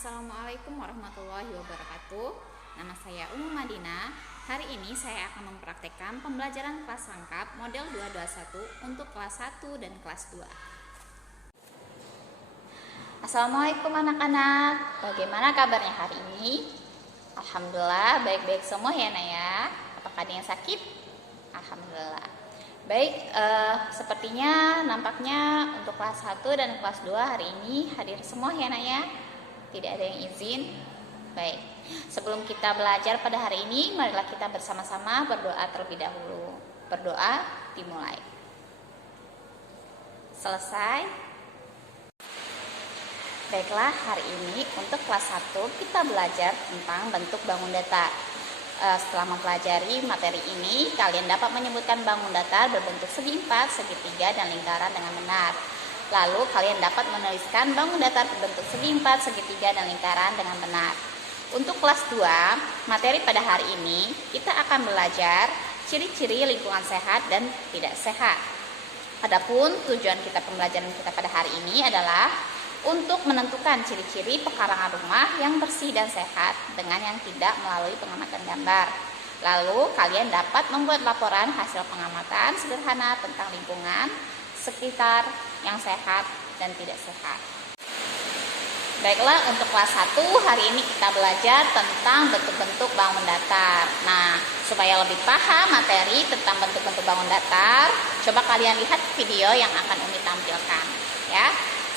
Assalamualaikum warahmatullahi wabarakatuh. Nama saya Madinah. Hari ini saya akan mempraktekkan pembelajaran kelas lengkap model 221 untuk kelas 1 dan kelas 2. Assalamualaikum anak-anak. Bagaimana kabarnya hari ini? Alhamdulillah baik-baik semua ya Nak ya. Apakah ada yang sakit? Alhamdulillah. Baik, sepertinya nampaknya untuk kelas 1 dan kelas 2 hari ini hadir semua ya Nak ya. Tidak ada yang izin. Baik, sebelum kita belajar pada hari ini, marilah kita bersama-sama berdoa terlebih dahulu. Berdoa dimulai. Selesai. Baiklah, hari ini untuk kelas 1 kita belajar tentang bentuk bangun datar. Setelah mempelajari materi ini, kalian dapat menyebutkan bangun datar berbentuk segi empat, segitiga, dan lingkaran dengan benar. Lalu kalian dapat menuliskan bangun datar berbentuk segi empat, segitiga, dan lingkaran dengan benar. Untuk kelas 2, materi pada hari ini kita akan belajar ciri-ciri lingkungan sehat dan tidak sehat. Adapun tujuan kita pembelajaran kita pada hari ini adalah untuk menentukan ciri-ciri pekarangan rumah yang bersih dan sehat dengan yang tidak melalui pengamatan gambar. Lalu kalian dapat membuat laporan hasil pengamatan sederhana tentang lingkungan sekitar yang sehat dan tidak sehat. Baiklah, untuk kelas 1 hari ini kita belajar tentang bentuk-bentuk bangun datar. Nah, supaya lebih paham materi tentang bentuk-bentuk bangun datar, coba kalian lihat video yang akan Umi tampilkan ya.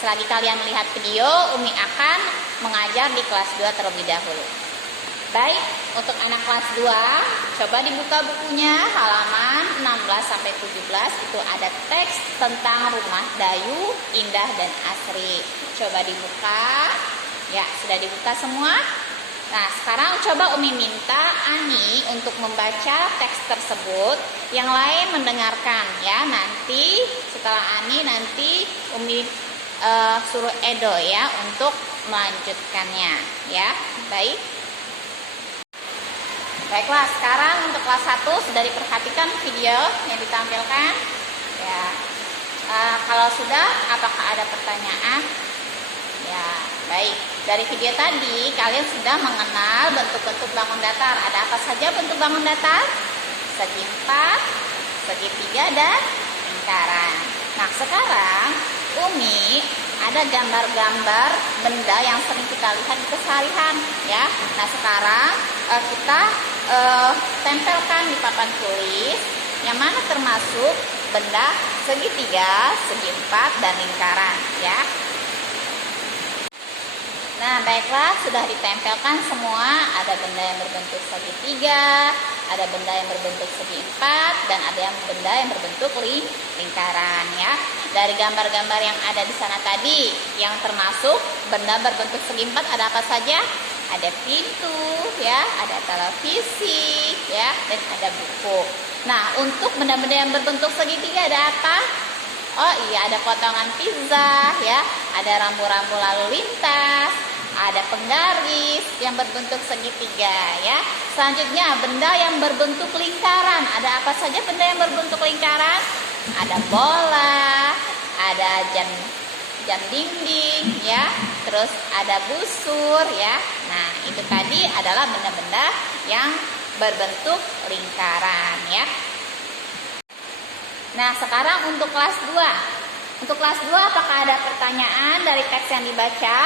Selagi kalian melihat video, Umi akan mengajar di kelas 2 terlebih dahulu. Baik, untuk anak kelas 2, coba dibuka bukunya halaman 16-17, itu ada teks tentang rumah Dayu, Indah, dan Asri. Coba dibuka. Ya, sudah dibuka semua? Nah, sekarang coba Umi minta Ani untuk membaca teks tersebut, yang lain mendengarkan ya. Nanti setelah Ani Umi suruh Edo ya untuk melanjutkannya ya. Baiklah, sekarang untuk kelas 1 sudah diperhatikan video yang ditampilkan ya. Kalau sudah, apakah ada pertanyaan? Ya, baik. Dari video tadi kalian sudah mengenal bentuk-bentuk bangun datar. Ada apa saja bentuk bangun datar? Segi empat, segitiga, dan lingkaran. Nah, sekarang Umi ada gambar-gambar benda yang sering kita lihat di keseharian ya. Nah, sekarang kita tempelkan di papan tulis yang mana termasuk benda segitiga, segi empat, dan lingkaran ya. Nah, baiklah, sudah ditempelkan semua. Ada benda yang berbentuk segitiga, ada benda yang berbentuk segi empat, dan ada benda yang berbentuk lingkaran ya. Dari gambar-gambar yang ada di sana tadi, yang termasuk benda berbentuk segi empat ada apa saja? Ada pintu ya, ada televisi ya, dan ada buku. Nah, untuk benda-benda yang berbentuk segitiga ada apa? Oh iya, ada potongan pizza ya, ada rambu-rambu lalu lintas, ada penggaris yang berbentuk segitiga ya. Selanjutnya benda yang berbentuk lingkaran. Ada apa saja benda yang berbentuk lingkaran? Ada bola, ada jam dinding ya, terus ada busur ya. Nah, itu tadi adalah benda-benda yang berbentuk lingkaran ya. Nah, sekarang untuk kelas 2. Untuk kelas 2, apakah ada pertanyaan dari teks yang dibaca?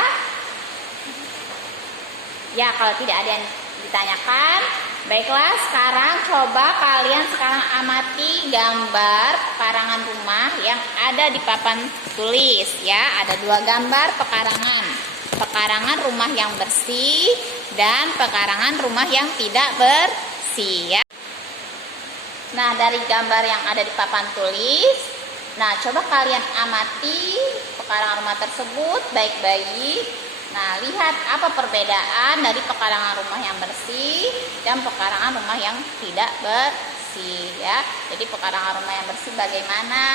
Ya, kalau tidak ada yang ditanyakan, baiklah, sekarang coba kalian amati gambar pekarangan rumah yang ada di papan tulis ya. Ada 2 gambar pekarangan. Pekarangan rumah yang bersih dan pekarangan rumah yang tidak bersih ya. Nah, dari gambar yang ada di papan tulis, nah coba kalian amati pekarangan rumah tersebut baik-baik. Nah, lihat apa perbedaan dari pekarangan rumah yang bersih dan pekarangan rumah yang tidak bersih ya. Jadi pekarangan rumah yang bersih bagaimana,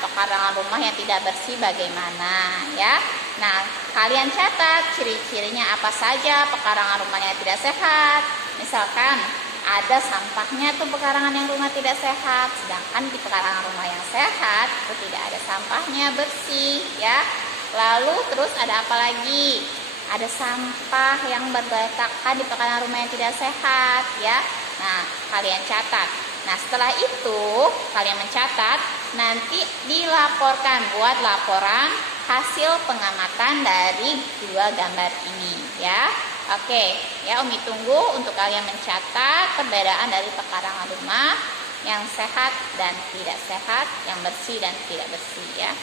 pekarangan rumah yang tidak bersih bagaimana ya. Nah, kalian catat ciri-cirinya apa saja pekarangan rumah yang tidak sehat. Misalkan ada sampahnya tuh pekarangan yang rumah tidak sehat, sedangkan di pekarangan rumah yang sehat itu tidak ada sampahnya, bersih ya. Lalu terus ada apa lagi? ada sampah yang berserakan di pekarangan rumah yang tidak sehat ya. Nah, kalian catat. Nah, setelah itu kalian mencatat, nanti dilaporkan, buat laporan hasil pengamatan dari dua gambar ini ya. Oke, ya Umi tunggu untuk kalian mencatat perbedaan dari pekarangan rumah yang sehat dan tidak sehat, yang bersih dan tidak bersih ya.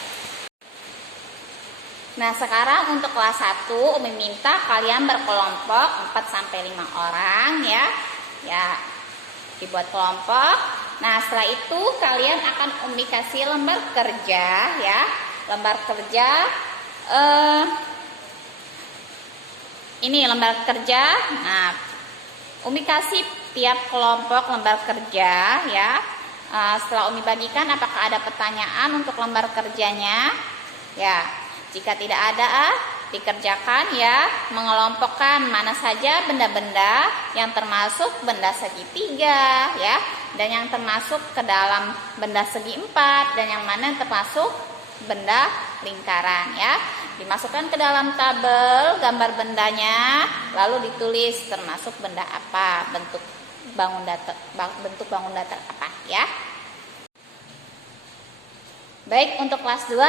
Nah, sekarang untuk kelas 1 Umi minta kalian berkelompok 4 sampai 5 orang ya. Ya, dibuat kelompok. Nah, setelah itu kalian akan Umi kasih lembar kerja ya. Lembar kerja ini lembar kerja. Nah, Umi kasih tiap kelompok lembar kerja ya. Setelah Umi bagikan, apakah ada pertanyaan untuk lembar kerjanya? Ya, jika tidak ada, dikerjakan ya, mengelompokkan mana saja benda-benda yang termasuk benda segitiga ya, dan yang termasuk ke dalam benda segi empat, dan yang mana yang termasuk benda lingkaran ya. Dimasukkan ke dalam tabel gambar bendanya, lalu ditulis termasuk benda apa, bentuk bangun datar apa ya. Baik, untuk kelas 2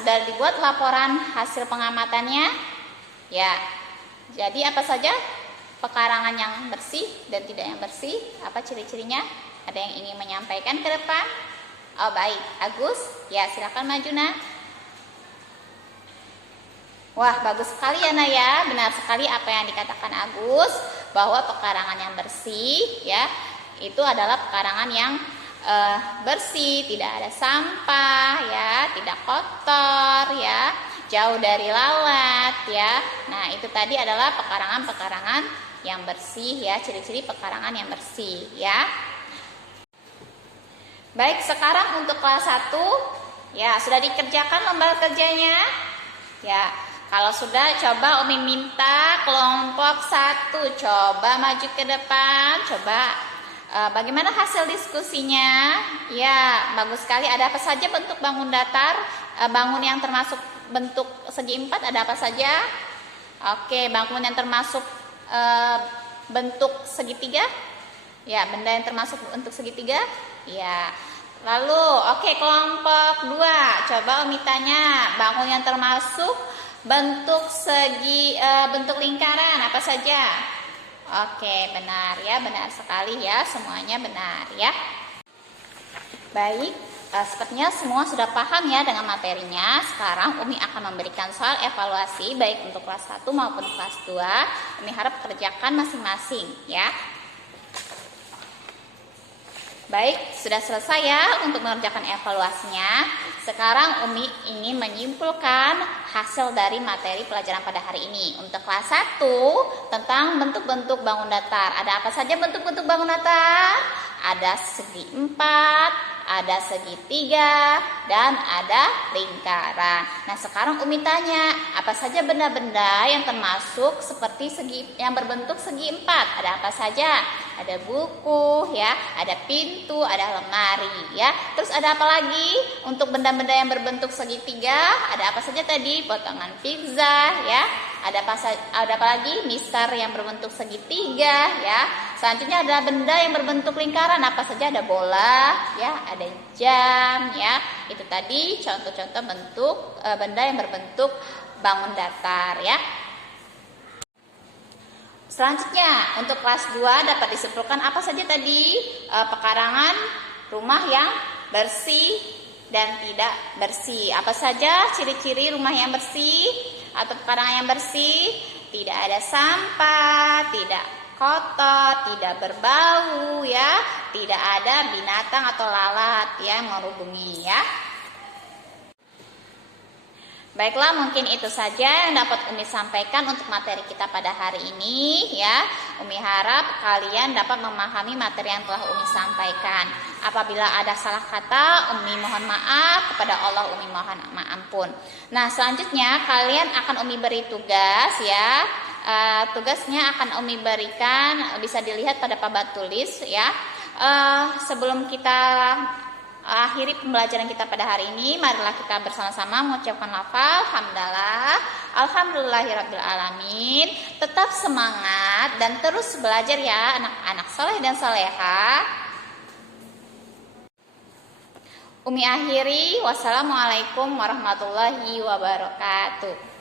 sudah dibuat laporan hasil pengamatannya ya. Jadi apa saja pekarangan yang bersih dan tidak yang bersih, apa ciri-cirinya? Ada yang ingin menyampaikan ke depan? Oh baik, Agus, ya silakan maju Nak. Wah, bagus sekali ya Nak ya. Benar sekali apa yang dikatakan Agus, bahwa pekarangan yang bersih ya itu adalah pekarangan yang bersih, tidak ada sampah ya, tidak kotor ya, jauh dari lalat ya. Nah, itu tadi adalah pekarangan-pekarangan yang bersih ya, ciri-ciri pekarangan yang bersih ya. Baik, sekarang untuk kelas 1 ya, sudah dikerjakan lembar kerjanya ya. Kalau sudah, coba Umi minta kelompok 1 coba maju ke depan, coba bagaimana hasil diskusinya? Ya, bagus sekali. Ada apa saja bentuk bangun datar? Bangun yang termasuk bentuk segi empat ada apa saja? Oke, bangun yang termasuk bentuk segitiga? Ya, benda yang termasuk bentuk segitiga? Ya. Lalu, oke, kelompok 2. Coba Umi tanya, bangun yang termasuk bentuk bentuk lingkaran apa saja? Oke, benar ya, benar sekali ya, semuanya benar ya. Baik, sepertinya semua sudah paham ya dengan materinya. Sekarang Umi akan memberikan soal evaluasi baik untuk kelas 1 maupun kelas 2. Umi harap kerjakan masing-masing ya. Baik, sudah selesai ya untuk mengerjakan evaluasinya. Sekarang Umi ingin menyimpulkan hasil dari materi pelajaran pada hari ini. Untuk kelas 1 tentang bentuk-bentuk bangun datar. Ada apa saja bentuk-bentuk bangun datar? Ada segi empat, ada segitiga, dan ada lingkaran. Nah, sekarang Umi tanya, apa saja benda-benda yang termasuk seperti yang berbentuk segi empat? Ada apa saja? Ada buku ya, ada pintu, ada lemari ya. Terus ada apa lagi? Untuk benda-benda yang berbentuk segitiga, ada apa saja tadi? Potongan pizza ya. Ada apa lagi? Mistar yang berbentuk segitiga ya. Selanjutnya ada benda yang berbentuk lingkaran, apa saja? Ada bola ya, ada jam ya. Itu tadi contoh-contoh bentuk benda yang berbentuk bangun datar ya. Selanjutnya untuk kelas 2 dapat disimpulkan apa saja tadi? Pekarangan rumah yang bersih dan tidak bersih. Apa saja ciri-ciri rumah yang bersih atau pekarangan yang bersih? Tidak ada sampah, tidak kotor, tidak berbau ya, tidak ada binatang atau lalat yang menghubungi ya. Baiklah, mungkin itu saja yang dapat Umi sampaikan untuk materi kita pada hari ini ya. Umi harap kalian dapat memahami materi yang telah Umi sampaikan. Apabila ada salah kata, Umi mohon maaf, kepada Allah Umi mohon ampun. Nah, selanjutnya kalian akan Umi beri tugas ya. Tugasnya akan Umi berikan, bisa dilihat pada papan tulis ya. Sebelum kita akhiri pembelajaran kita pada hari ini. Marilah kita bersama-sama mengucapkan lafal hamdalah, alhamdulillahirabbil alamin. Tetap semangat dan terus belajar ya anak-anak soleh dan soleha. Umi akhiri, wassalamualaikum warahmatullahi wabarakatuh.